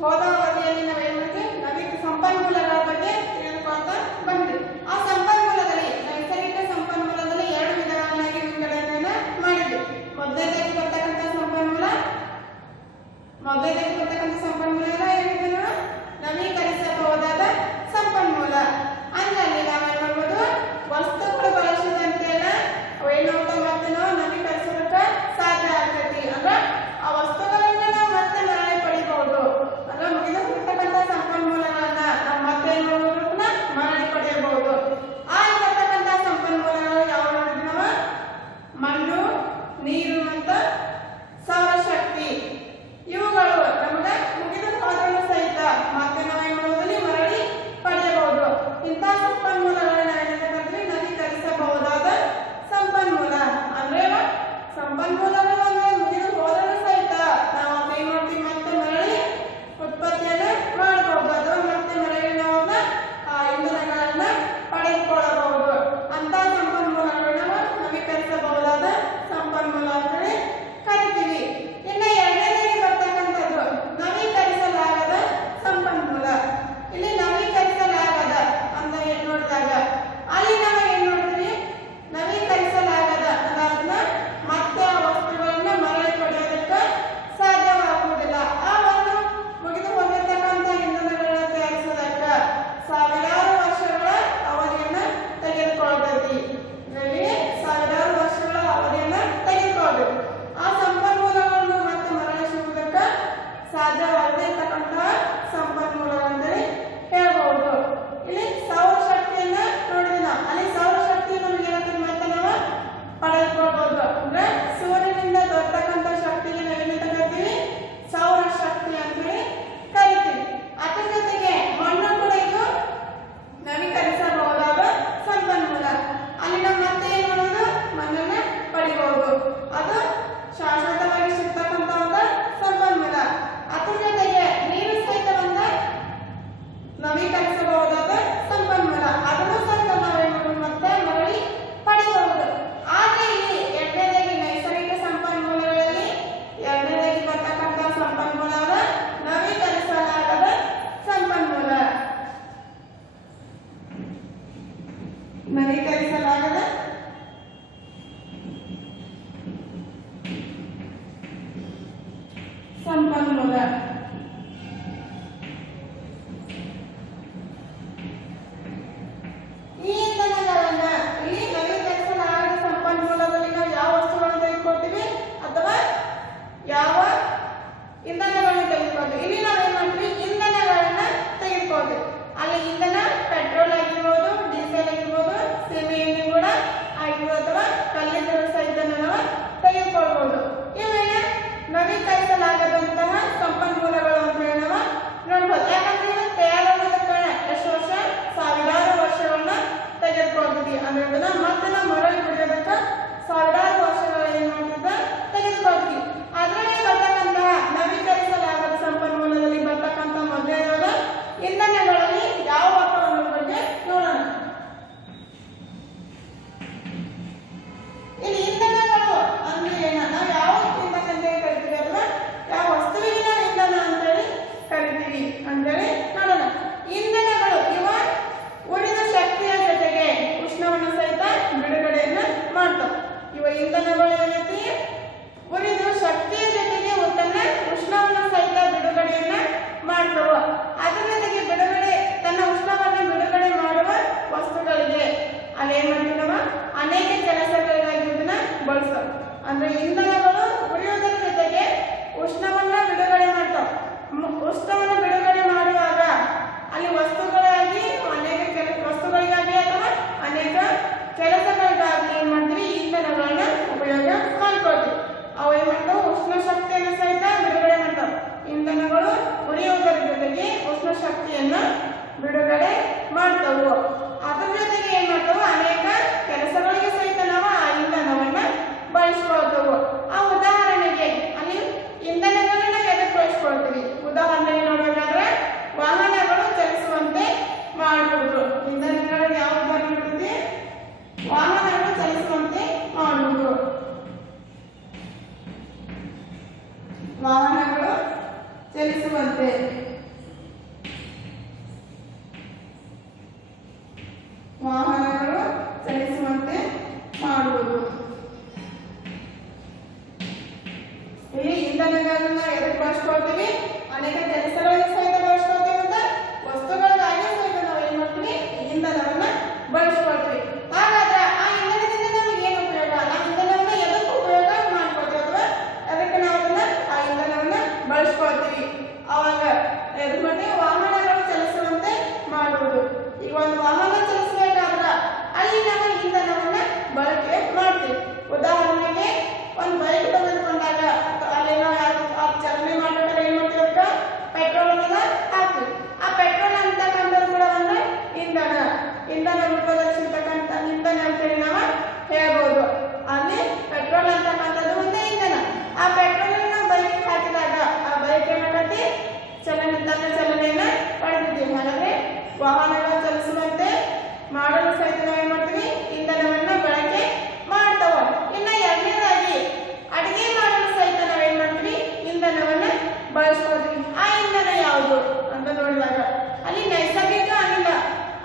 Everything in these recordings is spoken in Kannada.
ಹೋದ ಅವಧಿಯಲ್ಲಿ ನಾವೇನ್ ಮಾಡ್ತೀವಿ ನವೀನ ಸಂಪನ್ಮೂಲಗಳ ಬಗ್ಗೆ ತಿಳಿದುಕೊಳ್ತಾ ಬಂದ್ವಿ. ಆ ಸಂಪನ್ಮೂಲದಲ್ಲಿ ನೈಸರ್ಗಿಕ ಸಂಪನ್ಮೂಲದಲ್ಲಿ 2 ವಿಧಗಳನ್ನಾಗಿ ವಿಂಗಡಣೆಯನ್ನ ಮಾಡಿದ್ವಿ. ಮೊದಲನೇದಾಗಿ ಬರ್ತಕ್ಕಂಥ ಸಂಪನ್ಮೂಲ ಏನಿದೆ ನವೀಕರಿಸಬಹುದಾದ ಸಂಪನ್ಮೂಲ. ಅಂದಲ್ಲಿ ನಾವೇನ್ ಮಾಡ್ಬೋದು ವಸ್ತುಗಳು ಬಳಸಿದಂತೆಲ್ಲ ಅವೇನೋಟ ಮತ್ತೆ ನಾವು ನವೀಕರಿಸೋದಕ್ಕೆ ಸಾಧ್ಯ ಆಗ್ತೈತಿ. ಅಂದ್ರೆ ಆ ವಸ್ತುಗಳಿಂದ ನಾವು ಮತ್ತೆ ಮರಳಿ ಪಡಿಬಹುದು. ಅಂದ್ರೆ ಮುಗಿದು ಬಿಡ್ತಕ್ಕಂಥ ಸಂಪನ್ಮೂಲಗಳನ್ನ ನಾವು ಮತ್ತೆ ಏನ್ ಮಾಡ್ಬೋದು ಮರಳಿ ಪಡೆಯಬಹುದು. ಬರ್ತಕ್ಕಂಥ ಸಂಪನ್ಮೂಲಗಳು ಯಾವ ನೋಡಿದ್ವಿ ನಾವು ಮಣ್ಣು, ನೀರು ಮತ್ತು ಸೌರಶಕ್ತಿ. ಇವುಗಳು ನಮಗೆ ಮುಗಿದು ಹೋದರೂ ಸಹಿತ ಮತ್ತೆ ನಾವೇನ್ ಮಾಡೋದ್ರಲ್ಲಿ ಮರಳಿ ಪಡೆಯಬಹುದು. ಇಂತಹ ಸಂಪನ್ಮೂಲಗಳನ್ನ ಏನಾಗ್ತದೆ ನವೀಕರಿಸಬಹುದಾದ ಸಂಪನ್ಮೂಲ. ಅಂದ್ರೆ ಸಂಪನ್ಮೂಲಗಳು ಅಂದ್ರೆ ಮುಗಿದು ಹೋದರೂ ಸಹಿತ ನಾವು ಏನ್ ಮಾಡ್ತೀವಿ ಮತ್ತೆ ಮರಳಿ ಉತ್ಪತ್ತಿಯನ್ನ ಮಾಡಬಹುದು ಅಥವಾ ಮತ್ತೆ ಮರಳಿ ನಾವು ಇಂಧನಗಳನ್ನ ಪಡೆದುಕೊಳ್ಳಬಹುದು. ಅಂತ ಸಂಪನ್ಮೂಲಗಳನ್ನ ನವೀಕರಿಸಬಹುದಾದ ಸಂಪನ್ಮೂಲ ಅಂತೇಳಿ ಕರಿತೀವಿ. ಇನ್ನು ಎರಡನೇದಾಗಿ ಬರ್ತಕ್ಕಂಥದ್ದು ನವೀಕರಿಸಲಾಗದ ಸಂಪನ್ಮೂಲ. ಇಲ್ಲಿ ನವೀಕರಿಸಲಾಗದ ಅಂತ ನೋಡಿದಾಗ ಅಲ್ಲಿ ನಾವು ಏನ್ ನೋಡ್ತೀವಿ ನವೀಕರಿಸಲಾಗದ ಅದನ್ನ ಮತ್ತೆ ಆ ವಸ್ತುಗಳನ್ನ ಮರಳಿ ಪಡೆಯೋದಕ್ಕೆ ಸಾಧ್ಯವಾಗುವುದಿಲ್ಲ. ಆ ಒಂದು ಮುಗಿದು ಹೋಗಿರ್ತಕ್ಕಂಥ ಇಂಧನಗಳನ್ನ ತಯಾರಿಸೋದಕ್ಕ ಸಾವಿರಾರು ವರ್ಷಗಳ ಅವಧಿಯನ್ನ ತೆಗೆದುಕೊಳ್ತೈತಿ. ಸಾವಿರಾರು ವರ್ಷಗಳ ಅವಧಿಯನ್ನ ತೆಗೆದುಕೊಳ್ಬೇಕು. ಆ ಸಂಪನ್ಮೂಲಗಳನ್ನು ಮತ್ತೆ ಮರಳಿಸುವುದಕ್ಕ ಸಾಧ್ಯವಾಗದೇ ಇರ್ತಕ್ಕಂತಹ ಸಂಪನ್ಮೂಲಗಳಂತೇಳಿ ಹೇಳ್ಬಹುದು. ಇಲ್ಲಿ ಸೌರಶಕ್ತಿಯನ್ನ ನೋಡಿದ್ವಿ ನಾವು. ಅಲ್ಲಿ ಸೌರಶಕ್ತಿ ನಮಗೆ ಏನಾಗ್ತದೆ ಮತ್ತೆ ನಾವು ಪಡೆದುಕೊಳ್ಬಹುದು. ಅಂದ್ರೆ ಸೂರ್ಯನಿಂದ ದೊರಕತಕ್ಕಂಥ ಶಕ್ತಿಗೆ ನಾವೇನಂತ ಕರಿತೀವಿ ಸೌರಶಕ್ತಿ ಅಂತೇಳಿ ಕರಿತೀವಿ. ಅದರ ಜೊತೆಗೆ ಮಣ್ಣು ಕೂಡ ಇದು ನವೀಕರಿಸಬಹುದಾದ ಸಂಪನ್ಮೂಲ. ಅಲ್ಲಿ ನಾವು ಮತ್ತೆ ಏನ್ ಮಾಡೋದು ಮಣ್ಣನ್ನ ಪಡಿಬಹುದು. ಅದು ಶಾಶ್ವತವಾಗಿ ಸಿಗ್ತಕ್ಕಂಥ ಒಂದು ಸಂಪನ್ಮೂಲ. ಅದರ ಜೊತೆಗೆ ನೀರು ಸಹಿತವನ್ನ ನವೀಕರಿಸಬಹುದಾದ ಸಂಪನ್ಮೂಲ. ಅದನ್ನು ಸಹಿತ ನಾವೇನ್ ಮಾಡೋದು ಮತ್ತೆ ಮರಳಿ ಪಡೆಯಬಹುದು. ಆದ್ರೆ ಇಲ್ಲಿ ಎರಡನೇದಾಗಿ ನೈಸರ್ಗಿಕ ಸಂಪನ್ಮೂಲಗಳಲ್ಲಿ ಎರಡನೇದಾಗಿ ಬರ್ತಕ್ಕಂಥ ಸಂಪನ್ಮೂಲದ ನವೀಕರಿಸಲಾಗದ ಸಂಪನ್ಮೂಲ. ನವೀಕರಿಸಲಾಗದ ಸಂಪನ್ಮೂಲ. ಈ ಇಂಧನಗಳನ್ನ ಇಲ್ಲಿ ನವೀಕರಿಸಲಾಗದ ಸಂಪನ್ಮೂಲದಲ್ಲಿ ನಾವು ಯಾವ ವಸ್ತುಗಳನ್ನು ತೆಗೆದುಕೊಳ್ತೀವಿ ಅಥವಾ ಯಾವ ಇಂಧನಗಳನ್ನು ತೆಗೆದುಕೊಳ್ತೀವಿ. ಇಲ್ಲಿ ನಾವೇನ್ ಮಾಡ್ತೀವಿ ಇಂಧನಗಳನ್ನ ತೆಗೆದುಕೊಳ್ತೀವಿ. ಅಲ್ಲಿ ಇಂಧನ ಪೆಟ್ರೋಲ್ ಆಗಿರ್ಬೋದು, ಡೀಸೆಲ್ ಆಗಿರ್ಬೋದು, ಸೀಮೆ ಎಣ್ಣೆ ಕೂಡ ಆಗಿರ್ಬೋದು ಅಥವಾ ಕಲ್ಲಿದ್ದಲು ಸಹಿತ ನಾವು ತೆಗೆದುಕೊಳ್ಬಹುದು. ಇವೇನ ನವೀಕರಿಸಲಾಗದಂತಹ ಸಂಪನ್ಮೂಲಗಳು ಅಂತ ಹೇಳಿ ನಾವು ನೋಡ್ಬೋದು. ಯಾಕಂದ್ರೆ ತಯಾರಾಗೋದಕ್ಕೆ ಎಷ್ಟು ವರ್ಷ ಸಾವಿರಾರು ವರ್ಷಗಳನ್ನ ತೆಗೆದುಕೊಳ್ತೀವಿ. ಅಂದ್ರೆ ಮತ್ತೆ ನಾವು ಮರಳಿ ಬಿಡೋದಕ್ಕೆ ಸಾವಿರಾರು ವರ್ಷಗಳ ಏನ್ ಮಾಡ್ತಿದ್ದ ತೆಗೆದುಕೊಳ್ತೀವಿ. ಅದರಲ್ಲಿ ಬರ್ತಕ್ಕಂತಹ ನವೀಕರಿಸಲಾಗದ ಸಂಪನ್ಮೂಲದಲ್ಲಿ ಬರ್ತಕ್ಕಂಥ ಮೊದಲನೇದಾದ ಇಂಧನಗಳಲ್ಲಿ ಯಾವ ಅನ್ನೋದ್ರ ಬಗ್ಗೆ ನೋಡೋಣ. ಇಲ್ಲಿ ಇಂಧನಗಳು ಅಂದ್ರೆ ಏನ ನಾವು ಯಾವ ಇಂಧನ ಅಂತೇಳಿ ಕರಿತೀವಿ ಅಥವಾ ಯಾವ ವಸ್ತುವಿನ ಇಂಧನ ಅಂತೇಳಿ ಕರಿತೀವಿ ಅಂತೇಳಿ ನೋಡೋಣ. ಇಂಧನಗಳು ಇವ ಉಳಿದ ಶಕ್ತಿಯ ಜೊತೆಗೆ ಉಷ್ಣವನ್ನು ಸಹಿತ ಬಿಡುಗಡೆಯನ್ನ ಮಾಡ್ತಾವ. ಇವ ಇಂಧನಗಳು ಏನೈತಿ ಉರಿದು ಶಕ್ತಿಯ ಜೊತೆಗೆ ತನ್ನ ಉಷ್ಣವನ್ನು ಸಹಿತ ಬಿಡುಗಡೆಯನ್ನ ಮಾಡ್ತಾವ. ಅದರ ಜೊತೆಗೆ ತನ್ನ ಉಷ್ಣವನ್ನು ಬಿಡುಗಡೆ ಮಾಡುವ ವಸ್ತುಗಳಿಗೆ ಅಲ್ಲೇನ್ ಮಾಡ್ತೀವಿ ನಾವು ಅನೇಕ ಕೆಲಸಗಳಿಗಾಗಿ ಇದನ್ನ ಬಳಸೋದು. ಅಂದ್ರೆ ಇಂಧನಗಳು ಉರಿಯುವುದರ ಜೊತೆಗೆ ಉಷ್ಣವನ್ನ ಬಿಡುಗಡೆ ಮಾಡ್ತಾವ. ಉಷ್ಣವನ್ನು ಬಿಡುಗಡೆ ಮಾಡುವಾಗ ಅಲ್ಲಿ ವಸ್ತುಗಳಿಗಾಗಿ ಅಥವಾ ಅನೇಕ ಕೆಲಸಗಳಿಗಾಗಿ ಏನ್ ಮಾಡ್ತೀವಿ ಇಂಧನಗಳನ್ನ ಉಪಯೋಗ ಮಾಡ್ಕೊಳ್ತೀವಿ. ಅವು ಏನ್ ಮಾಡ್ತಾವ ಉಷ್ಣ ಶಕ್ತಿಯನ್ನು ಸಹಿತ ಬಿಡುಗಡೆ ಮಾಡ್ತಾವ. ಇಂಧನಗಳು ಉರಿಯುವುದರ ಜೊತೆಗೆ ಉಷ್ಣ ಶಕ್ತಿಯನ್ನ ಬಿಡುಗಡೆ ಮಾಡ್ತಾವು. ಅದರ ಜೊತೆಗೆ ಏನ್ ಮಾಡ್ತಾವ ಅನೇಕ ಕೆಲಸಗಳಿಗೆ ಸಹಿತ ನಾವು ಆ ಇಂಧನವನ್ನ ಬಳಸ್ಕೊಳ್ತೇವೆ. ಆ ಉದಾಹರಣೆಗೆ ಅಲ್ಲಿ ಇಂಧನಗಳನ್ನ ಎದಕ್ಕೆ ಬಳಸ್ಕೊಳ್ತೀವಿ? ಉದಾಹರಣೆಗೆ ನೋಡಬೇಕಾದ್ರೆ ವಾಹನಗಳು ಚಲಿಸುವಂತೆ ಮಾಡುವುದು. ಇಂಧನಗಳು ಯಾವ ಉದಾಹರಣೆ ಇರ್ತದೆ? ವಾಹನಗಳು ಚಲಿಸುವಂತೆ ಮಾಡುವುದು. ವಾಹನಗಳು ಚಲಿಸುವಂತೆ ಇಂಧನಗಳನ್ನ ಎದಕ್ಕೆ ಬಳಸ್ಕೊಳ್ತೀವಿ? ಅನೇಕ ಕೆಲಸಗಳಿಗೆ ಸಹಿತ ಬಳಸ್ಕೊಳ್ತೀವಿ ಅಂತ ವಸ್ತುಗಳಿಗಾಗಿ ಸಹಿತ ನಾವು ಏನ್ ಮಾಡ್ತೀವಿ? ಇಂಧನವನ್ನ ಬಳಸ್ಕೊಳ್ತೀವಿ. ಹಾಗಾದ್ರೆ ಆ ಇಂಧನದಿಂದ ನಮಗೆ ಏನು ಉಪಯೋಗ? ಆ ಇಂಧನವನ್ನ ಎದಕ್ಕೆ ಉಪಯೋಗ ಮಾಡ್ಕೊಳ್ತೀವಿ ಅಥವಾ ಅದಕ್ಕೆ ನಾವು ಆ ಇಂಧನವನ್ನ ಬಳಸ್ಕೊಳ್ತೀವಿ? ಅವಾಗ ಎದು ಮಾಡ್ತೀವಿ? ವಾಹನಗಳು ಚಲಿಸುವಂತೆ ಮಾಡುವುದು. ಈಗ ಒಂದು ವಾಹನ ಚಲಿಸಬೇಕಾದ್ರ ಅಲ್ಲಿ ನಾವು ಇಂಧನವನ್ನ ಬಳಕೆ ಮಾಡ್ತೀವಿ. ಉದಾಹರಣೆಗೆ ಒಂದು ಬೈಕ್ ತೆಗೆದುಕೊಂಡಾಗ ಅಲ್ಲಿ ನಾವು ಚಲನೆ ಮಾಡಬೇಕಾದ್ರೆ ಏನ್ ಮಾಡ್ತೀವಿ? ಅದಕ್ಕೆ ಪೆಟ್ರೋಲ್ ಅನ್ನ ಹಾಕ್ತೀವಿ. ಆ ಪೆಟ್ರೋಲ್ ಅಂತಕ್ಕಂಥದ್ದು ಕೂಡ ಒಂದು ಇಂಧನ ರೂಪದಲ್ಲಿರ್ತಕ್ಕಂಥ ಇಂಧನ ಅಂತೇಳಿ ನಾವು ಹೇಳ್ಬೋದು. ಅಲ್ಲಿ ಪೆಟ್ರೋಲ್ ಅಂತಕ್ಕಂಥದ್ದು ಒಂದು ಇಂಧನ. ಆ ಪೆಟ್ರೋಲ್ ಅನ್ನ ಬೈಕ್ ಹಾಕಿದಾಗ ಆ ಬೈಕ್ ಏನಾಗತ್ತೆ? ತನ್ನ ಚಲನೆಯನ್ನ ಪಡೆದಿದ್ದೀವಿ. ಹಾಗಾದ್ರೆ ವಾಹನಗಳು ಚಲಿಸುವಂತೆ ಮಾಡಲು ಸಹಿತ ನಾವೇನ್ ಮಾಡ್ತೀವಿ? ಇಂಧನವನ್ನ ಬಳಕೆ ಮಾಡ್ತಾವ. ಇನ್ನ ಎರಡನೇದಾಗಿ ಅಡಿಗೆ ಮಾಡಲು ಸಹಿತ ನಾವೇನ್ ಮಾಡ್ತೀವಿ? ಇಂಧನವನ್ನ ಬಳಸ್ಕೊಳ್ತೀವಿ. ಆ ಇಂಧನ ಯಾವುದು ಅಂತ ನೋಡಿದಾಗ ಅಲ್ಲಿ ನೈಸರ್ಗಿಕ ಅನಿಲ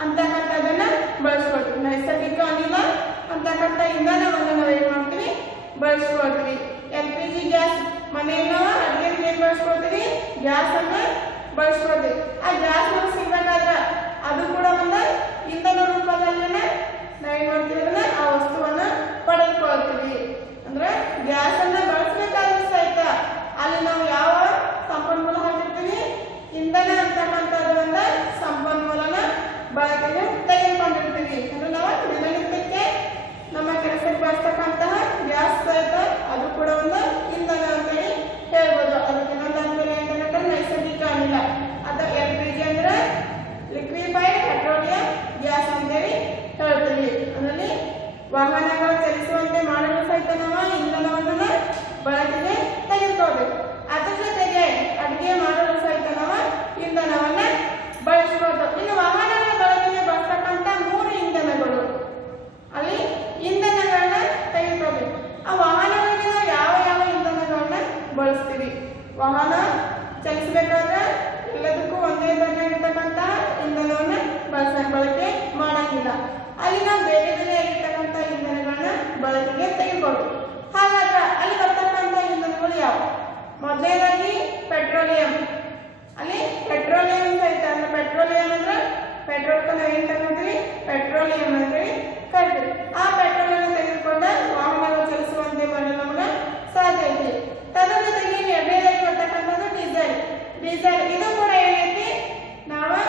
ಅಂತಕ್ಕಂಥದ್ದನ್ನ ಬಳಸ್ಕೊಳ್ತೀವಿ. ನೈಸರ್ಗಿಕ ಅನಿಲ ಅಂತಕ್ಕಂಥ ಇಂಧನವನ್ನ ನಾವೇನ್ ಮಾಡ್ತೀವಿ? ಬಳಸ್ಕೊಳ್ತೀವಿ. LPG ಗ್ಯಾಸ್ ಮನೆಯನ್ನ ಅಡಿಗೆಗೆ ಏನ್ ಬಳಸ್ಕೊಳ್ತೀವಿ? ಗ್ಯಾಸ್ ಅನ್ನ ಬಳಸ್ಕೊಳ್ತೀವಿ. ಆ ಗ್ಯಾಸ್ ನಮ್ಗೆ ಸಿಗ್ಬೇಕಾದ್ರ ಅದು ಕೂಡ ಒಂದು ಇಂಧನ ರೂಪದಲ್ಲಿ ನಾವೇನ್ ಮಾಡ್ತೀವಿ? ಅದನ್ನ ಆ ವಸ್ತುವನ್ನ ಪಡೆದುಕೊಳ್ತೀವಿ. ಅಂದ್ರೆ ಗ್ಯಾಸ್ ಅನ್ನ ಬಳಸಬೇಕಾದ್ರೂ ಸಹಿತ ಅಲ್ಲಿ ನಾವು ಯಾವ ಸಂಪನ್ಮೂಲ ಹಾಕಿರ್ತೀವಿ? ಇಂಧನ ಅಂತಕ್ಕಂಥದ್ದು ಒಂದು ಸಂಪನ್ಮೂಲನ ಬಳಕೆಗೆ ತೆಗೆದುಕೊಂಡಿರ್ತೀವಿ. ಅಂದ್ರೆ ನಾವು ದಿನನಿತ್ಯಕ್ಕೆ ನಮ್ಮ ಕೆಲಸಕ್ಕೆ ಬಳಸ್ತಕ್ಕಂತಹ ಗ್ಯಾಸ್ ಸಹಿತ ಅದು ಕೂಡ ಒಂದು ಇಂಧನ ಅಂತೇಳಿ ಹೇಳ್ಬೋದು. ಅದಕ್ಕೆ ಇನ್ನೊಂದು ಅಂತಾರೆ ಏನಂತಂದ್ರೆ ನೈಸರ್ಗಿಕ ಅನಿಲ ಅಥವಾ LPG ಅಂದ್ರೆ ಲಿಕ್ವಿಫೈಡ್ ಪೆಟ್ರೋಲಿಯಂ ಗ್ಯಾಸ್ ಅಂತೇಳಿ ಹೇಳ್ತೀವಿ. ಅದರಲ್ಲಿ ವಾಹನಗಳು ಚಲಿಸುವಂತೆ ಮಾಡಲು ಸಹಿತ ನಾವು ಇಂಧನವನ್ನ ಬಳಕೆಗೆ ತೆಗೆದುಕೋಬೇಕು. ಅದರ ಜೊತೆಗೆ ಅಡಿಗೆ ಮಾಡಲು ಸಹಿತ ನಾವು ಇಂಧನವನ್ನ ಬಳಸಬಹುದು. ಇನ್ನು ವಾಹನಗಳ ಬಳಕೆಗೆ ಬಳಸ್ತಕ್ಕಂಥ 3 ಇಂಧನಗಳು ಅಲ್ಲಿ ಇಂಧನಗಳನ್ನ ತೆಗೆದುಕೋಬೇಕು. ಆ ವಾಹನಗಳಿಗೆ ನಾವು ಯಾವ ಯಾವ ಇಂಧನಗಳನ್ನ ಬಳಸ್ತೀವಿ? ವಾಹನ ಚಲಿಸಬೇಕಾದ್ರೆ ಎಲ್ಲದಕ್ಕೂ ಒಂದೇ ಬಗೆಯಾಗಿರ್ತಕ್ಕಂಥ ಇಂಧನವನ್ನ ಬಳಕೆ ಮಾಡಂಗಿಲ್ಲ. ಅಲ್ಲಿ ನಾವು ಬೇರೆ ಬೇರೆ ಆಗಿರ್ತಕ್ಕಂಥ ಇಂಧನಗಳನ್ನ ಬಳಕೆಗೆ ತೆಗೆದುಕೊಳ್ಬೇಕು. ಹಾಗಾದ್ರೆ ಅಲ್ಲಿ ಬರ್ತಕ್ಕಂಥ ಇಂಧನಗಳು ಯಾವ? ಮೊದಲನೇದಾಗಿ ಪೆಟ್ರೋಲಿಯಂ. ಅಲ್ಲಿ ಪೆಟ್ರೋಲಿಯಂ ಸಹಿತ ಅಂದ್ರೆ ಪೆಟ್ರೋಲಿಯಂ ಅಂದ್ರೆ ಪೆಟ್ರೋಲ್ ನಾವು ಏನ್ ತಗೊಂತೀವಿ? ಪೆಟ್ರೋಲಿಯಂ ಅಂತೇಳಿ ಕರಿತೀವಿ. ಆ ಪೆಟ್ರೋಲ್ ಅನ್ನು ತೆಗೆದುಕೊಂಡ ವಾಹನಗಳು ಚಲಿಸುವಂತೆ ಮಾಡಲು ನಮಗೆ ಸಾಧ್ಯ ಐತಿ. ತನ್ನ ಜೊತೆಗೆ ಎರಡನೇದಾಗಿ ಬರ್ತಕ್ಕಂಥದ್ದು ಡೀಸೆಲ್. ಇದು ಕೂಡ ಏನೈತಿ? ನಾವು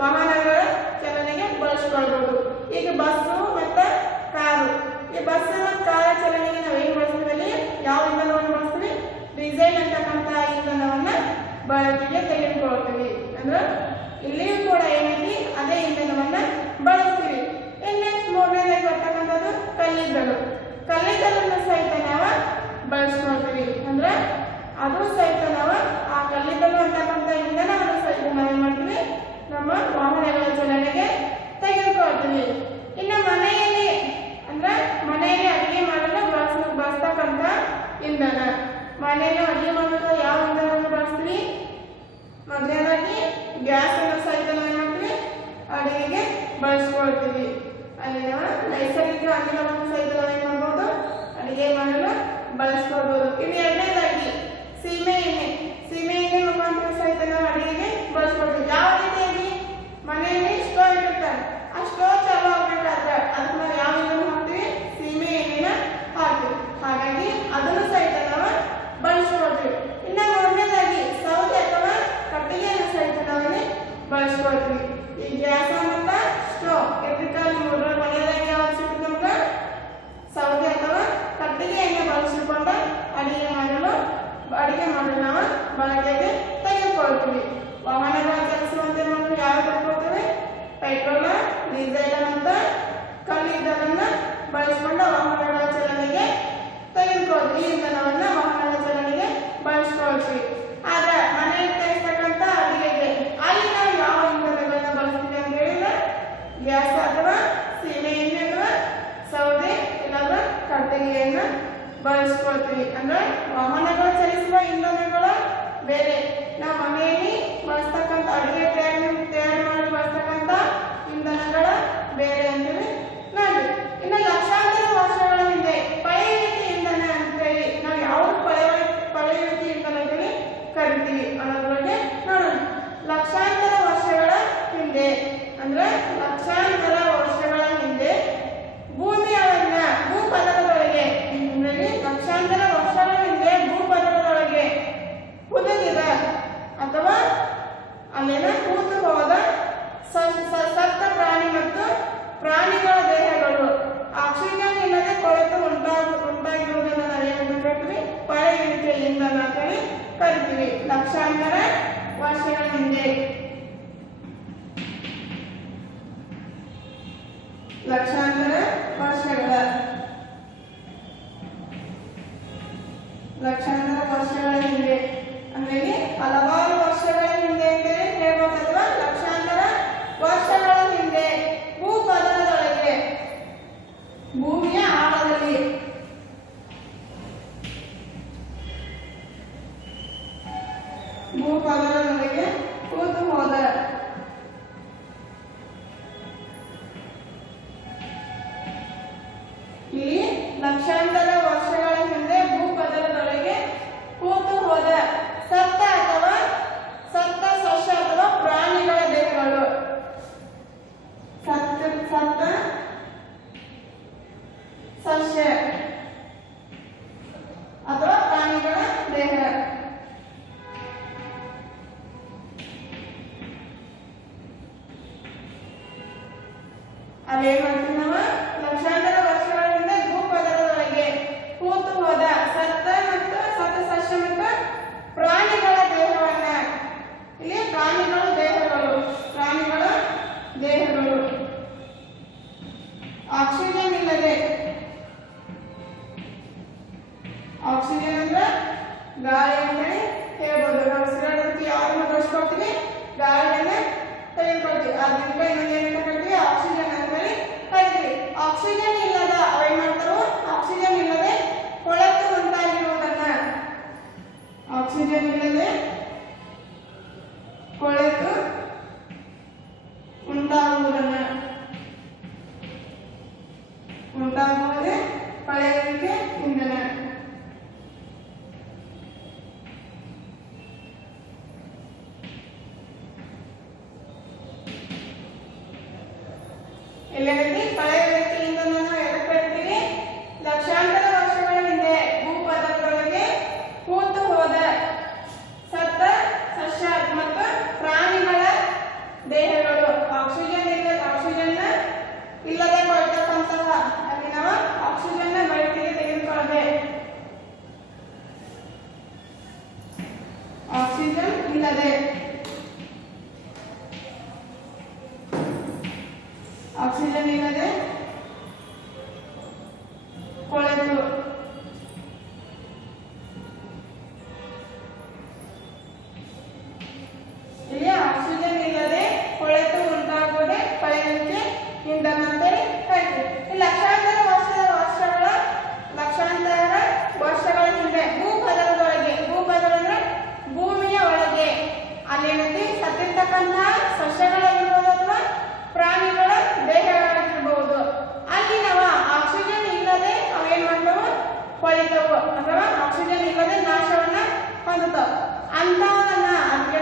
ವಾಹನಗಳ ಚಲನೆಗೆ ಬಳಸ್ಕೊಳ್ಬಹುದು. ಈಗ ಬಸ್ಸು ಮತ್ತು ಕಾರು. ಈ ಬಸ್ ಮತ್ತು ಕಾರ ಚಲನೆಗೆ ನಾವು ಏನ್ ಬಳಸ್ತೀವಿ? ಅಲ್ಲಿ ಯಾವ ಇಂಧನವನ್ನು ಬಳಸ್ತೀವಿ? ಡೀಸೆಲ್ ಅಂತಕ್ಕಂಥ ಇಂಧನವನ್ನ ಬಳಕೆಗೆ ತೆಗೆದುಕೊಳ್ತೀವಿ. ಅಂದ್ರೆ ಇಲ್ಲಿಯೂ ಕೂಡ ಏನೈತಿ? ಅದೇ ಇಂಧನವನ್ನ ಬಳಸ್ತೀವಿ. ನೆಕ್ಸ್ಟ್ ಮೂರನೇದಾಗಿ ಬರ್ತಕ್ಕಂಥದ್ದು ಕಲ್ಲಿದ್ದಲನ್ನು ಸಹಿತ ನಾವು ಬಳಸ್ಕೊಳ್ತೀವಿ. ಅಂದ್ರೆ ಅದು ಸಹಿತ ನಾವು ಆ ಕಲ್ಲಿದ್ದಲು ಅಂತಕ್ಕಂಥ ಇಂಧನವನ್ನು ಸಹಿತ ನಾವೇನ್ ಮಾಡ್ತೀವಿ? ನಮ್ಮ ವಾಹನಗಳ ಚಲನೆಗೆ ತೆಗೆದುಕೊಳ್ತೀವಿ. ಇನ್ನು ಮನೆಯಲ್ಲಿ ಅಂದ್ರೆ ಮನೆಯಲ್ಲಿ ಅಡಿಗೆ ಮಾಡಲು ಬಳಸ್ತಕ್ಕಂಥ ಇಂಧನ. ಮನೆಯಲ್ಲಿ ಅಡಿಗೆ ಮಾಡಲು ಯಾವ ಇಂಧನವನ್ನು ಬಳಸ್ತೀವಿ? ಮೊದಲನೇದಾಗಿ ಗ್ಯಾಸ್ ಅನ್ನು ಸಹಿತ ನಾವೇನ್ ಮಾಡ್ತೀವಿ? ಅಡಿಗೆಗೆ ಬಳಸ್ಕೊಳ್ತೀವಿ. ಅಲ್ಲಿ ನಾವು ನೈಸರ್ಗಿಕ ಅನಿಲವನ್ನು ಸಹಿತ ನಾವೇನ್ ಮಾಡ್ಬೋದು? ಅಡಿಗೆ ಮಾಡಲು ಬಳಸ್ಕೊಳ್ಬಹುದು. ಇನ್ನು ಎರಡನೇದಾಗಿ ಸೀಮೆ ಎಣ್ಣೆ ಮುಖಾಂತರ ಸಹಿತ ನಾವು ಅಡಿಗೆಗೆ ಬಳಸ್ಕೊಳ್ತೀವಿ. ಯಾವ ರೀತಿಯಾಗಿ? ಮನೆಯಲ್ಲಿ ಸ್ಟೋವ್ ಇಟ್ಟಿರ್ತಾರೆ. ಆ ಸ್ಟೋವ್ ಚಾಲು ಆಗ್ಬೇಕಾದ್ರೆ ಅದನ್ನ ನಾವು ಯಾವ ಇಂಧನ ಹಾಕ್ತೀವಿ? ಸೀಮೆ ಎಣ್ಣೆನ ಹಾಕ್ತೀವಿ. ಹಾಗಾಗಿ ಅದನ್ನು ಸಹಿತ ನಾವು ಬಳಸ್ಕೊಳ್ತೀವಿ. ಇನ್ನು ಮೂರನೇದಾಗಿ ಸೌದೆ ಅಥವಾ ಕಟ್ಟಿಗೆಯನ್ನು ಸಹಿತ ನಾವಲ್ಲಿ ಬಳಸ್ಕೊಳ್ತೀವಿ. ಈ ಗ್ಯಾಸ್ ಮತ್ತು ಸ್ಟೋವ್ ಎಲೆಕ್ಟ್ರಿಕಲ್ ಮೂರರ ಮನೆಯಲ್ಲಿ ಯಾವ ಸಿಗುತ್ತೆ? ನಮ್ಗೆ ಸೌದೆ ಅಥವಾ ಕಟ್ಟಿಗೆಯನ್ನು ಬಳಸಿಕೊಂಡು ಅಡಿಗೆ ಮಾಡಲು ನಾವು ಬಳಕೆಗೆ ತೆಗೆದುಕೊಳ್ತೀವಿ. ವಾಹನಗಳ ಚಲಿಸುವಂತೆ ಮಾಡಲು ಯಾವ ತೆಗೆದುಕೊಳ್ತೀವಿ? ಪೆಟ್ರೋಲ್, ಡೀಸೆಲ್ ಮತ್ತು ಕಲ್ಲಿದ್ದಲನ್ನ ಬಳಸಿಕೊಂಡು ವಾಹನಗಳ ಚಲನೆಗೆ ತೆಗೆದುಕೊಳ್ತೀವಿ. ಇಂಧನವನ್ನ ವಾಹನಗಳ ಚಲನೆಗೆ ಬಳಸ್ಕೊಳ್ತೀವಿ. ಆದ್ರೆ ಮನೆಯಲ್ಲಿ ತೆಗೆಸ್ತಕ್ಕಂಥ ಅಡಿಗೆಗೆ ಅಲ್ಲಿ ನಾವು ಯಾವ ಇಂಧನಗಳನ್ನ ಬಳಸ್ತೀವಿ ಅಂತ ಹೇಳಿದ್ರೆ ಗ್ಯಾಸ್ ಅಥವಾ ಸೀಮೆ ಎಣ್ಣೆ ಅಥವಾ ಸೌದೆ ಇಲ್ಲಾಂದ್ರೆ ಕಟ್ಟಿಗೆಯನ್ನ ಬಳಸ್ಕೊಳ್ತೀವಿ. ಅಂದ್ರೆ ವಾಹನಗಳು ಚಲಿಸುವ ಇಂಧನಗಳು ಬೇರೆ, ನಾವು ಮನೆಯಲ್ಲಿ ಬಳಸ್ತಕ್ಕಂಥ ಅಡಿಗೆ ತಯಾರು ಮಾಡಿ ಬಳಸ್ತಕ್ಕಂಥ ಇಂಧನಗಳ ಬೇರೆ ಅಂತೇಳಿ ನೋಡಿ. ಇನ್ನು ಲಕ್ಷಾಂತರ ವರ್ಷಗಳ ಹಿಂದೆ ಪಳೆಯುವಿಕೆ ಇಂಧನ ಅಂತೇಳಿ ನಾವು ಯಾವ್ದು ಪಳೆಯುವಿಕೆ ಇಂಧನ ಅಂತೇಳಿ ಲಕ್ಷಾಂತರ ವರ್ಷಗಳ ಹಿಂದೆ. ಲಕ್ಷಾಂತರ ವರ್ಷಗಳ ಹಿಂದೆ ಅಂದ್ರೆ ಹಲವಾರು ವರ್ಷಗಳ ಹಿಂದೆ ಅಂತ ಹೇಳ್ಬೋದಲ್ವಾ. ಲಕ್ಷಾಂತರ ವರ್ಷಗಳ ಹಿಂದೆ ಭೂಪದರದೊಳಗೆ, ಭೂಮಿಯ ಆಳದಲ್ಲಿ, ಭೂಪದರದೊಳಗೆ ಕೂತು ಹೋದ. ಈ ಲಕ್ಷಾಂತರ ವರ್ಷಗಳ ಹಿಂದೆ ಭೂಪದರದೊಳಗೆ ಕೂತು ಹೋದ ಸತ್ತ ಸಸ್ಯ ಅಥವಾ ಪ್ರಾಣಿಗಳ ದೇಹಗಳು. ಸತ್ತ ಸಸ್ಯ ಅಥವಾ ಪ್ರಾಣಿಗಳ ದೇಹ. ಅಲ್ಲೇನ್ ಮಾಡ್ತೀವಿ ನಾವು? ಲಕ್ಷಾಂತರ ವರ್ಷಗಳ ಹಿಂದೆ ಭೂಪದರದೊಳಗೆ ಕೂತು ಹೋದ ಸತ್ತ ಸಸ್ಯ ಮತ್ತು ಪ್ರಾಣಿಗಳ ದೇಹವನ್ನ. ಇಲ್ಲಿ ಪ್ರಾಣಿಗಳ ದೇಹಗಳು ಆಕ್ಸಿಜನ್ ಇಲ್ಲದೆ, ಆಕ್ಸಿಜನ್ ಅಂದ್ರೆ ಗಾಳಿ ಅಂತೇಳಿ ಹೇಳ್ಬೋದು. ನಾವು ಉಸಿರಾಡೋದಕ್ಕೆ ಯಾರನ್ನ ಬಳಸ್ಕೊಳ್ತೀವಿ? ಗಾಳಿಯನ್ನ ತೆಗೆದುಕೊಳ್ತೀವಿ. ಅದರಿಂದ ಇನ್ನೊಂದೇನಂತ ಕರಿತೀವಿ? ಆಕ್ಸಿಜನ್ ಅಂತೇಳಿ ಕರಿತೀವಿ. ಆಕ್ಸಿಜನ್ ಇಲ್ಲದ ಅವೇನ್ ಮಾಡ್ತಾರೋ? ಆಕ್ಸಿಜನ್ ಇಲ್ಲದೆ ಕೊಳೆತು ಉಂಟಾಗಿರುವುದನ್ನ, ಆಕ್ಸಿಜನ್ ಇಲ್ಲದೆ ಕೊಳೆತು ಉಂಟಾಗುವುದೇ ಕೊಳೆಯುವಿಕೆ ಇಂಧನ. ಎಲ್ಲೆಲ್ಲಿ ಕೊಳೆಯುವಿಕೆ ಇಂಧನ ಎದಕ್ಕೆ ಕರಿತೀವಿ? ಲಕ್ಷಾಂತರ ವರ್ಷಗಳ ಹಿಂದೆ ಭೂಪದರದೊಳಗೆ ಕೂತು ಹೋದ ಸತ್ತ ಸಸ್ಯ ಮತ್ತು ಪ್ರಾಣಿಗಳ ದೇಹಗಳು. ಆಕ್ಸಿಜನ್ ಇಲ್ಲದೆ ಕೊಳ್ತಕ್ಕಂತಹ, ಅಲ್ಲಿ ನಾವು ಆಕ್ಸಿಜನ್ ಬೆಳಕಿಗೆ ತೆಗೆದುಕೊಳ್ಳದೆ, ಆಕ್ಸಿಜನ್ ಇಲ್ಲದೆ ಕೊಳೆತು ಇಲ್ಲಿ ಆಕ್ಸಿಜನ್ ಇಲ್ಲದೆ ಕೊಳೆತು ಉಂಟಾಗುವುದೇ ಕೊಳೆಯುವಿಕೆ ಇಂಧನ ಅಂತೇಳಿ ಕರಿತೀವಿ. ಲಕ್ಷಾಂತರ ವರ್ಷಗಳ ಹಿಂದೆ ಭೂಪದರದೊಳಗೆ, ಭೂಪದರ ಅಂದ್ರೆ ಭೂಮಿಯ ಒಳಗೆ, ಅಲ್ಲೇನಂತೆ ಸತ್ತಿರ್ತಕ್ಕಂತಹ ಸಸ್ಯಗಳಾಗಿರ್ಬೋದು ಅಥವಾ ಪ್ರಾಣಿಗಳ ದೇಹಗಳಾಗಿರ್ಬಹುದು. ಅಲ್ಲಿ ನಾವು ಆಕ್ಸಿಜನ್ ಇಲ್ಲದೆ ಅವೇನ್ ಮಾಡ್ತಾವ? ಕೊಳಿತವು ಅಥವಾ ಆಕ್ಸಿಜನ್ ಇಲ್ಲದೆ ನಾಶವನ್ನ ಹೊಂದುತ್ತವೆ. ಅಂತವನ್ನ ಅದಕ್ಕೆ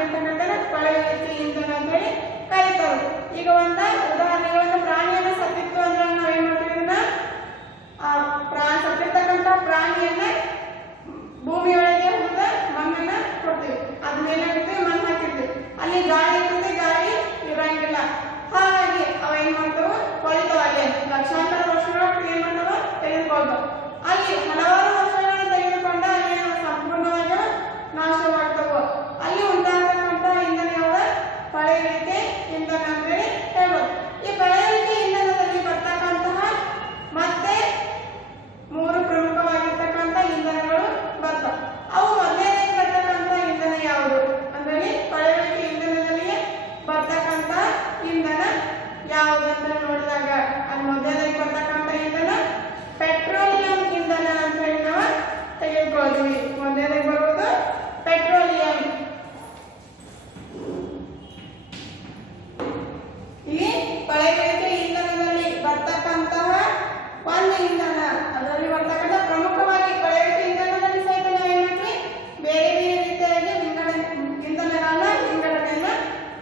ಕೊಳೆಯುವಿಕೆ ಇಂಧನ ಅಂತೇಳಿ ಕರೀತಾವೆ. ಈಗ ಉದಾಹರಣೆಗಳನ್ನು ಪ್ರಾಣಿಯನ್ನ ಸತ್ತಿತ್ತು ಅಂದ್ರೆ ನಾವೇನ್ ಮಾಡ್ತೀವಿ? ಸತ್ತಿರ್ತಕ್ಕಂಥ ಪ್ರಾಣಿಯನ್ನ ಭೂಮಿಯೊಳಗೆ ಹುರಿದ ಮಣ್ಣನ್ನ ಕೊಡ್ತೀವಿ. ಅದನ್ನೇನಾಗುತ್ತೆ? ಮಣ್ಣು ಹಾಕಿರ್ತೀವಿ. ಅಲ್ಲಿ ಗಾಳಿ ಇರ್ತದೆ, ಗಾಳಿ ಇರಂಗಿಲ್ಲ. ಹಾಗಾಗಿ ಅವೇನ್ ಮಾಡ್ತಾವ? ಕೊಳಿತಾವ. ಅಲ್ಲಿ ಲಕ್ಷಾಂತರ ವರ್ಷಗಳ ಏನ್ ಮಾಡ್ತಾವ? ತೆಗೆದುಕೊಳ್ತಾವ. ಅಲ್ಲಿ ಹಲವಾರು ವರ್ಷಗಳನ್ನು ತೆಗೆದುಕೊಂಡ ಅಲ್ಲಿ ಸಂಪೂರ್ಣವಾಗಿ ನಾಶವಾಗ್ತಾವ. ಅಲ್ಲಿ ಉಂಟಾಗತಕ್ಕಂಥ ಇಂಧನ ಯಾವ್ದ? ಕೊಳೆಯುವಿಕೆ ಇಂಧನ ಅಂತೇಳಿ ಹೇಳ್ಬೋದು. ಈ ಕೊಳೆಯುವಿಕೆ ಇಂಧನದಲ್ಲಿ ಬರ್ತಕ್ಕಂತಹ ಮತ್ತೆ 3 ಪ್ರಮುಖವಾಗಿರ್ತಕ್ಕಂಥ ಇಂಧನಗಳು ಬರ್ತಾವ. ಅವು ಮೊದಲನೇ ಬರ್ತಕ್ಕಂಥ ಇಂಧನ ಯಾವುದು ಅಂದ್ರೆ ಕೊಳೆಯುವಿಕೆ ಇಂಧನದಲ್ಲಿ ಬರ್ತಕ್ಕಂಥ ಇಂಧನ ಯಾವುದಂತ ನೋಡಿದಾಗ ಅದು ಮೊದಲನೇ ಬರ್ತಕ್ಕಂಥ ಇಂಧನ ಪೆಟ್ರೋಲಿಯಂ ಇಂಧನ ಅಂತ ಹೇಳಿ ನಾವು ತೆಗೆದುಕೊಳ್ತೀವಿ. ಮೊದಲನೇ ಬರುವುದು ಪೆಟ್ರೋಲಿಯಂ. ಇಲ್ಲಿ ಕೊಳೆಯುವಿಕೆ ಇಂಧನದಲ್ಲಿ ಬರ್ತಕ್ಕಂತಹ ಒಂದು ಇಂಧನ, ಅದರಲ್ಲಿ ಬರ್ತಕ್ಕಂಥ ಪ್ರಮುಖವಾಗಿ ಕೊಳೆಯುವಿಕೆ ಇಂಧನದಲ್ಲಿ ಸಹಿತ ನಾವು ಏನ್ ಮಾಡ್ತೀವಿ? ಬೇರೆ ಬೇರೆ ರೀತಿಯಾಗಿ ಇಂಧನಗಳನ್ನ ವಿಂಗಡಣೆಯನ್ನ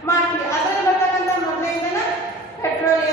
ಮಾಡ್ತೀವಿ. ಅದರಲ್ಲಿ ಬರ್ತಕ್ಕಂಥ ಮೊದಲನೇ ಇಂಧನ ಪೆಟ್ರೋಲಿಯಂ.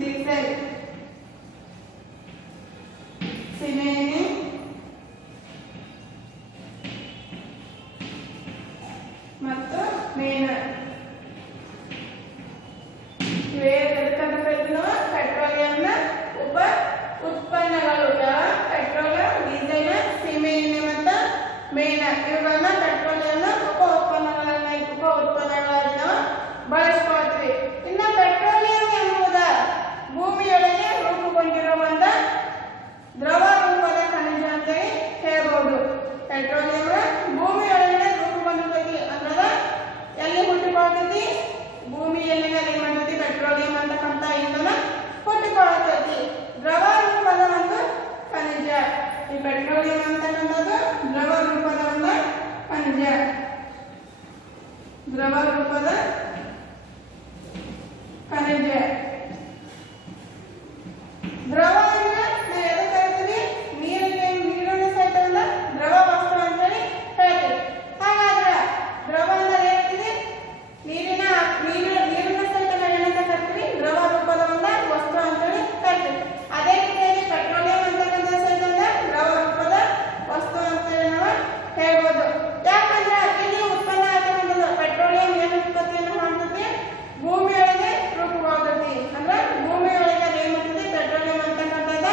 ಡೀಸೆಲ್, ಸೀಮೆಎಣ್ಣೆ, ಮತ್ತು ಮೇಣ. ಪೆಟ್ರೋಲಿಯಂನ ಉಪ ಉತ್ಪನ್ನಗಳು ಯಾವ? ಪೆಟ್ರೋಲಿಯಂ, ಡೀಸೆಲ್, ಸೀಮೆಎಣ್ಣೆ ಮತ್ತು ಮೇಣ. ಇವುಗಳನ್ನ ಪೆಟ್ರೋಲಿಯಂನ ಉಪ ಉತ್ಪನ್ನಗಳಾಗಿ ನಾವು ಬಳಸ್ಕೊಳ್ತೀವಿ. ಇನ್ನು ಪೆಟ್ರೋಲಿಯಂ ಎಂಬುದ ಭೂಮಿಯೊಳಗೆ ರೂಪುಗೊಂಡಿರುವ ಒಂದು ದ್ರವ ರೂಪದ ಖನಿಜ ಅಂತೇಳಿ ಹೇಳ್ಬೋದು. ಪೆಟ್ರೋಲಿಯಂ ಭೂಮಿಯೊಳಗಡೆ ರೂಪುಗೊಂಡಿರ್ತೈತಿ ಅಂದ್ರೆ ಎಲ್ಲಿ ಹುಟ್ಟಿಕೊಳ್ಳತೈತಿ? ಭೂಮಿಯಲ್ಲಿನ ಏನ್ ಮಾಡ್ತೈತಿ? ಪೆಟ್ರೋಲಿಯಂ ಅಂತಕ್ಕಂಥ ಇಂಧನ ಹುಟ್ಟಿಕೊಳ್ಳತೈತಿ. ದ್ರವ ರೂಪದ ಒಂದು ಖನಿಜ. ಈ ಪೆಟ್ರೋಲಿಯಂ ಅಂತಕ್ಕಂಥದ್ದು ದ್ರವ ರೂಪದ ಒಂದು ಖನಿಜ. ದ್ರವ ರೂಪದ ಖನಿಜ. ದ್ರವ ಅಂದ್ರೆ ನಾವು ಎದಕ್ಕೆ ಕರಿತೀವಿ? ನೀರನ್ನು ಸಹಿತ ದ್ರವ ವಸ್ತು ಅಂತೇಳಿ ಹೇಳ್ತೀವಿ. ಹಾಗಾದ್ರೆ ದ್ರವ ಅಂದ್ರೆ ಏನಿದೆ? ನೀರನ್ನ ಸಹಿತ ನಾವು ಏನಂತ ಕರಿತೀವಿ? ದ್ರವ ರೂಪದ ಒಂದು ವಸ್ತು ಅಂತೇಳಿ ಕರಿತೀವಿ. ಅದೇ ರೀತಿಯಾಗಿ ಪೆಟ್ರೋಲಿಯಂ ಅಂತಕ್ಕಂಥ ಸಹಿತ ದ್ರವ ರೂಪದ ವಸ್ತು ಅಂತೇಳಿ ನಾವು ಹೇಳ್ಬೋದು. ಯಾಕಂದ್ರೆ ಇಲ್ಲಿ ಉತ್ಪನ್ನ ಆಗ್ತಕ್ಕಂಥದ್ದು ಪೆಟ್ರೋಲಿಯಂ ಏನು ಉತ್ಪತ್ತಿಯನ್ನು ಮಾಡ್ತೈತಿ? ಭೂಮಿಯೊಳಗೆ ರೂಪುಗೊಳ್ತೈತಿ. ಅಂದ್ರೆ ಭೂಮಿಯೊಳಗೆ ಏನ್ ಮಾಡ್ತೈತಿ? ಪೆಟ್ರೋಲಿಯಂ ಅಂತಕ್ಕಂಥದ್ದು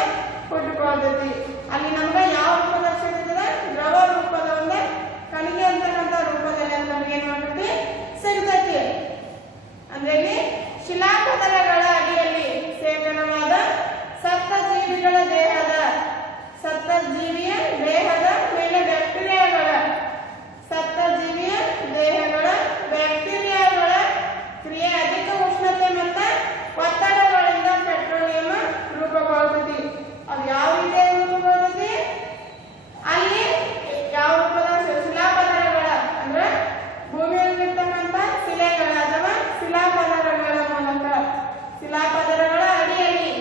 ಹುಟ್ಟುಕೊಳ್ತೈತಿ. ಅಲ್ಲಿ ನಮ್ಗೆ ಯಾವ ರೂಪದ ಸಿಗ್ತದೆ? ದ್ರವ ರೂಪದ ಒಂದು ಖನಿಜ ಅಂತಕ್ಕಂಥ ರೂಪದಲ್ಲಿ ನಮ್ಗೆ ಏನ್ ಮಾಡ್ತೈತಿ? ಸಿಗ್ತೈತಿ. ಅಂದ್ರೆ ಇಲ್ಲಿ ಶಿಲಾಪದರಗಳ ಅಡಿಯಲ್ಲಿ ಶೇಖರಣವಾದ ಸತ್ತ ಜೀವಿಯ ದೇಹದ ಮೇಲೆ ಬ್ಯಾಕ್ಟೀರಿಯಾಗಳ ಕ್ರಿಯೆ ಅಧಿಕ ಉಷ್ಣತೆ ಮತ್ತು ಒತ್ತಡಗಳಿಂದ ಪೆಟ್ರೋಲಿಯಂ ರೂಪುಗೊಳ್ತೈತಿ. ಅದು ಯಾವ ರೀತಿಯಾಗಿ ರೂಪುಗೊಳ್ತೈತಿ? ಅಲ್ಲಿ ಯಾವ ರೂಪದ ಶಿಲಾಪದರಗಳ ಅಂದ್ರೆ ಭೂಮಿಯಲ್ಲಿರ್ತಕ್ಕಂಥ ಶಿಲೆಗಳ ಅಥವಾ ಶಿಲಾಪದರಗಳ ಮೂಲಕ, ಶಿಲಾಪದರಗಳ ಅಡಿಯಲ್ಲಿ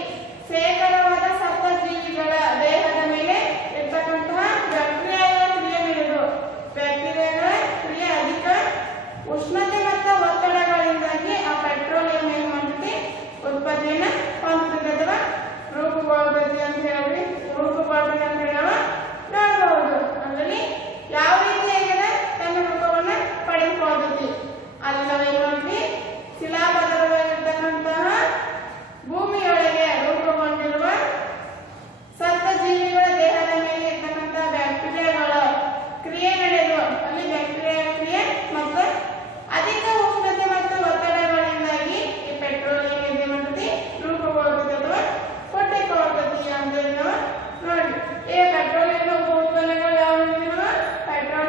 ಶೇಖರವಾದ ಸತ್ತ ಜೀವಿಗಳ ದೇಹದ ಮೇಲೆ ಇರ್ತಕ್ಕಂತಹ ಬ್ಯಾಕ್ಟೀರಿಯಾಗಳ ಕ್ರಿಯೆ ನಡೆದು ಬ್ಯಾಕ್ಟೀರಿಯಾಗಳ ಕ್ರಿಯೆ ಅಧಿಕ ಉಷ್ಣತೆ ಮತ್ತು ಒತ್ತಡಗಳಿಂದಾಗಿ ಆ ಪೆಟ್ರೋಲಿಯಂ ಏನ್ ಮಾಡ್ತೈತಿ? ಉತ್ಪತ್ತಿಯನ್ನ ಹೊಂದುತ್ತದೆ ಅಥವಾ ರೂಪುಗೊಳ್ತೈತಿ ಅಂತ ಹೇಳಿ ನಾವು ನೋಡಬಹುದು. ಅಂದ್ರೆ ಯಾವ ರೀತಿಯಾಗಿದೆ ತನ್ನ ರೂಪವನ್ನ ಪಡೆದುಕೊಳ್ತೈತಿ. ಅಲ್ಲಿ ನಾವು ಏನ್ ಮಾಡ್ತೀವಿ? ಶಿಲಾಪದರವಾಗಿರ್ತಕ್ಕಂತಹ ಭೂಮಿಯೊಳಗೆ ರೂಪುಗೊಂಡಿರುವ ಸತ್ತ ಜೀವಿಗಳ ದೇಹದ ಮೇಲೆ ಇರ್ತಕ್ಕಂಥ ಬ್ಯಾಕ್ಟೀರಿಯಾಗಳ ಕ್ರಿಯೆ ನಡೆದು ಅಲ್ಲಿ ಬ್ಯಾಕ್ಟೀರಿಯಾ ಕ್ರಿಯೆ ಮತ್ತು ಅಧಿಕ ಉಷ್ಣತೆ ಮತ್ತು ಒತ್ತಡಗಳಿಂದಾಗಿ ಈ ಪೆಟ್ರೋಲಿಯಂ ಏನ್ ಮಾಡ್ತೈತಿ? ರೂಪುಗೊಳ್ತೈತಿ ಅಥವಾ ಹುಟ್ಟಿಕೊಳ್ತೈತಿ ಅಂತ ನಾವು ನೋಡಿ. ಈ ಪೆಟ್ರೋಲಿಯಂ ಉಪ ಉತ್ಪನ್ನಗಳು ಯಾವ? ಪೆಟ್ರೋಲಿಯಂ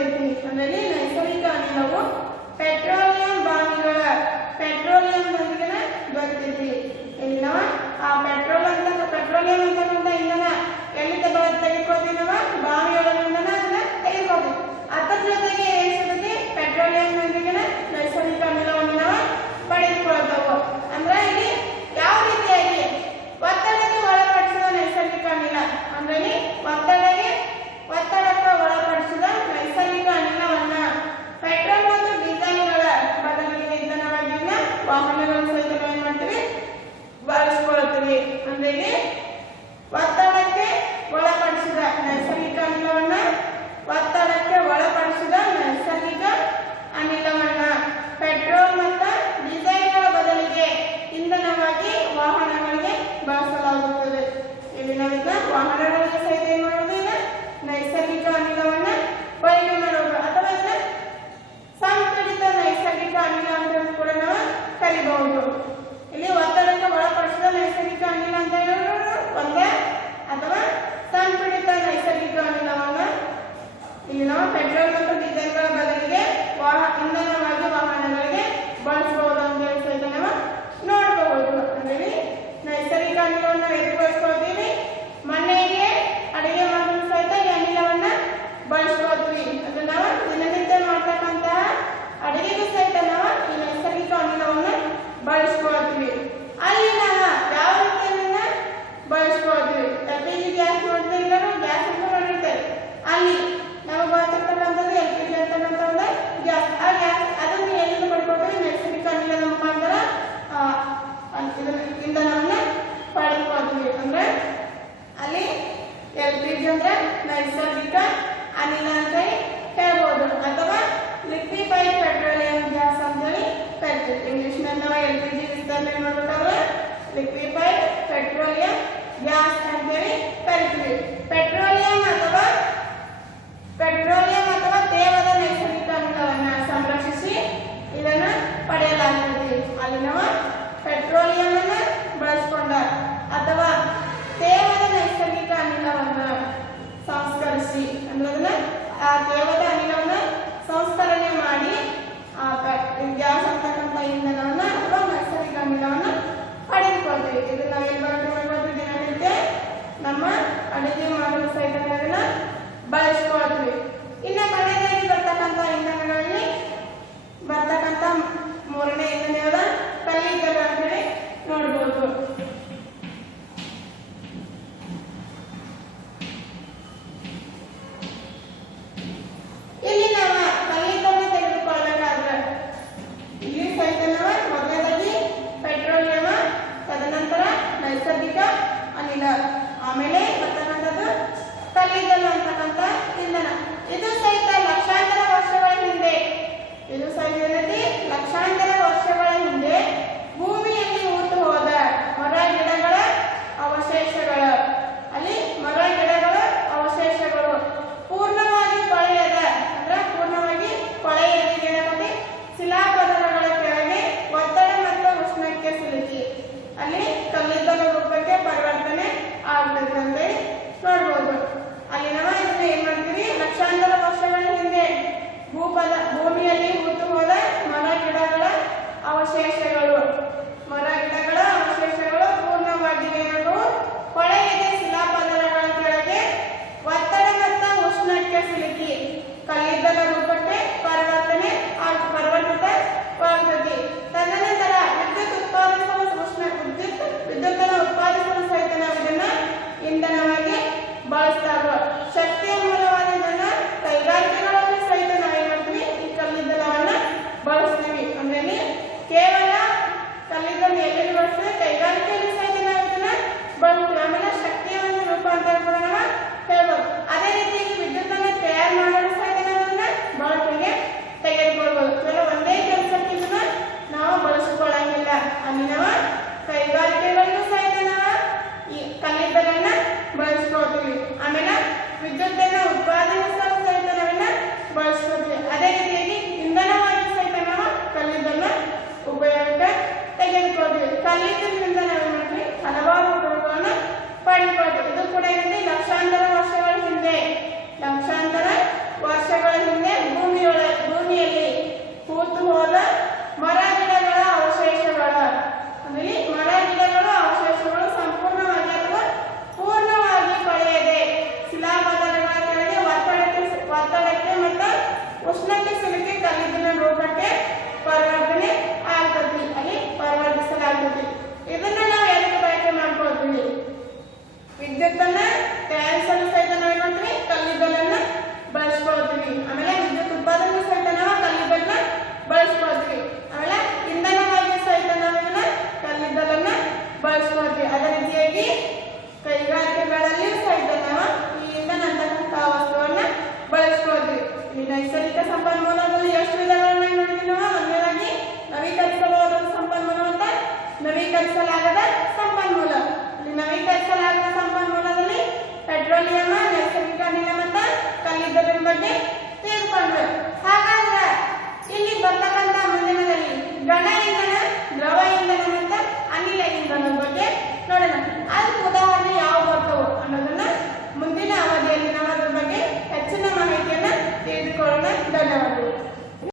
ಬರ್ತೈತಿ. ಅಂದ್ರೆ ನೈಸರ್ಗಿಕ ಅನಿಲವು ಪೆಟ್ರೋಲಿಯಂ ಬಾವಿಗಳ ಪೆಟ್ರೋಲಿಯಂದೊಂದಿಗೆ ಬರ್ತೈತಿ. ಇಲ್ಲಿ ನಾವು ಆ ಪೆಟ್ರೋಲಿಯಂ ಅಂತಕ್ಕಂಥ ಇಂಧನ ಎಲ್ಲಿ ತೆಗೆದುಕೊಳ್ತೀವಿ ನಾವು ಬಾವಿಯೊಳಗಿಂದ ಅದನ್ನ ತೆಗೆದುಕೊಳ್ತೀವಿ. ಅದರ ಜೊತೆಗೆ ಏನ್ ಸಿಗುತ್ತೆ ಪೆಟ್ರೋಲಿಯಂದೊಂದಿಗೆ ನೈಸರ್ಗಿಕ ಅನಿಲವನ್ನು ನಾವು ಪಡೆದುಕೊಳ್ತೇವೆ. ಅಂದ್ರೆ ಇಲ್ಲಿ ಯಾವ ರೀತಿಯಾಗಿ ಒತ್ತಡಕ್ಕೆ ಒಳಪಡಿಸಿದ ನೈಸರ್ಗಿಕ ಅನಿಲ ಅಂದ್ರೆ ಒತ್ತಡಕ್ಕೆ ಒಳಪಡಿಸಿದ ನೈಸರ್ಗಿಕ ಅನಿಲವನ್ನ ಪೆಟ್ರೋಲ್ ಮತ್ತು ಡೀಸೆಲ್ಗಳ ಬದಲಿಗೆ ಇಂಧನವಾಗಿ ವಾಹನಗಳ ಸಹಿತ ಏನ್ ಮಾಡ್ತೀವಿ ಬಳಸ್ಕೊಳ್ತೀವಿ. ಅಂದ್ರೆ ಒತ್ತಡಕ್ಕೆ ಒಳಪಡಿಸಿದ ನೈಸರ್ಗಿಕ ಅನಿಲವನ್ನ ಪೆಟ್ರೋಲ್ ಮತ್ತು ಡೀಸೆಲ್ಗಳ ಬದಲಿಗೆ ಇಂಧನವಾಗಿ ವಾಹನಗಳಿಗೆ ಬಳಸಲಾಗುತ್ತದೆ. ಇಲ್ಲಿ ನಾವೀಗ ವಾಹನಗಳಿಗೆ ಸಹಿತ ಏನ್ ಮಾಡೋದು ಇಲ್ಲ ನೈಸರ್ಗಿಕ ಅನಿಲವನ್ನ ಬಳಕೆ ಮಾಡೋದು ಅಥವಾ ಸಂಪೀಡಿತ ನೈಸರ್ಗಿಕ ಅನಿಲ ಅಂತ ಕೂಡ ನಾವು ಕರಿಬಹುದು. ಇಲ್ಲಿ ಒತ್ತಡಕ್ಕೆ ಒಳಪಡಿಸಿದ ನೈಸರ್ಗಿಕ ಅನಿಲ ಅಂತ ಹೇಳೋದು ಒಂದೇ ಅಥವಾ ಸಂಪೀಡಿತ ನೈಸರ್ಗಿಕ ಅನಿಲವನ್ನ ಇಲ್ಲಿ ನಾವು ಪೆಟ್ರೋಲ್ ಮತ್ತು ಡೀಸೆಲ್ಗಳ ಬದಲಿಗೆ ಇಂಧನವಾಗಿ ವಾಹನಗಳಿಗೆ ಬಳಸಬಹುದು ಅಂತ ಹೇಳಿ ಸಹಿತ ನಾವು ನೋಡಬಹುದು. ಅಂದ್ರೆ ನೈಸರ್ಗಿಕ ಅನಿಲವನ್ನು ಎಲ್ಲಿ ಬಳಸ್ಕೊಳ್ತೀವಿ ಮನೆಗೆ ಅಡಿಗೆ ಮಾಡಲು ಸಹಿತ ಈ ಅನಿಲವನ್ನ ಬಳಸ್ಕೊಳ್ತೀವಿ. ಅದು ನಾವು ದಿನನಿತ್ಯ ಮಾಡ್ತಕ್ಕಂತಹ ಅಡಿಗೆಗೆ ಸಹಿತ ನಾವು ಈ ನೈಸರ್ಗಿಕ ಅನಿಲವನ್ನು ಬಳಸ್ಕೊಳ್ತೀವಿ. ಅಲ್ಲಿ ನಾವು ಯಾವ ರೀತಿಯನ್ನ ಬಳಸ್ಕೊಳ್ತೀವಿ LPG ಗ್ಯಾಸ್ ನೋಡ್ತೀವಿ ಗ್ಯಾಸ್ ಅಂತ ನೋಡಿರ್ತೇವೆ. ಅಲ್ಲಿ ನಾವು ಬಳಸ್ತಕ್ಕಂಥದ್ದು LPG ಅಂತಕ್ಕಂಥ ಗ್ಯಾಸ್. ಆ ನೈಸರ್ಗಿಕ ಸಂಪನ್ಮೂಲದಲ್ಲಿ ಎಷ್ಟು ವಿಧಗಳನ್ನ ನೋಡಿದ್ವಿ ನಾವು? ಒಂದನೇದಾಗಿ ನವೀಕರಿಸಬಹುದಾದ ಸಂಪನ್ಮೂಲ ಅಂತ ನವೀಕರಿಸಲಾಗದ